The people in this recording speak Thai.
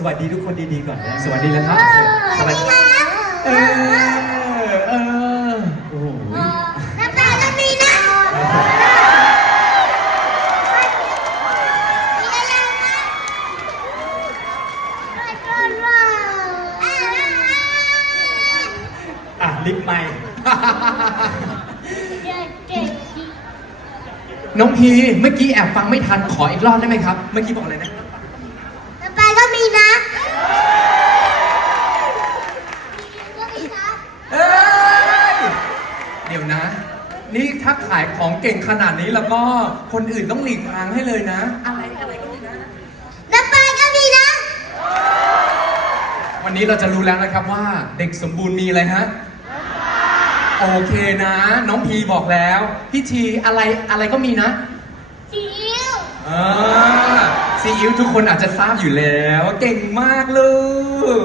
สวัสดีทุกคนดีๆก่อนสวัสดีแล้วครับสวัสดีครับเออโอ้โหน้ำตาก็มีนะลิปใหม่น้องพี เมื่อกี้แอบฟังไม่ทัน ขออีกรอบได้ไหมครับ เมื่อกี้บอกอะไรนะนี่ถ้าขายของเก่งขนาดนี้แล้วก็ คนอื่นต้องหลีกทางให้เลยนะอะไรอะไรก็มีนะและไปก็มีนะ วันนี้เราจะรู้แล้วนะครับว่า เด็กสมบูรณ์มีอะไรฮะ โอเคนะ น้องพีบอกแล้ว พี่ทีอะไรอะไรก็มีนะซีอิ๊วซีอิ๊วทุกคนอาจจะทราบอยู่แล้ว เก่งมากลูก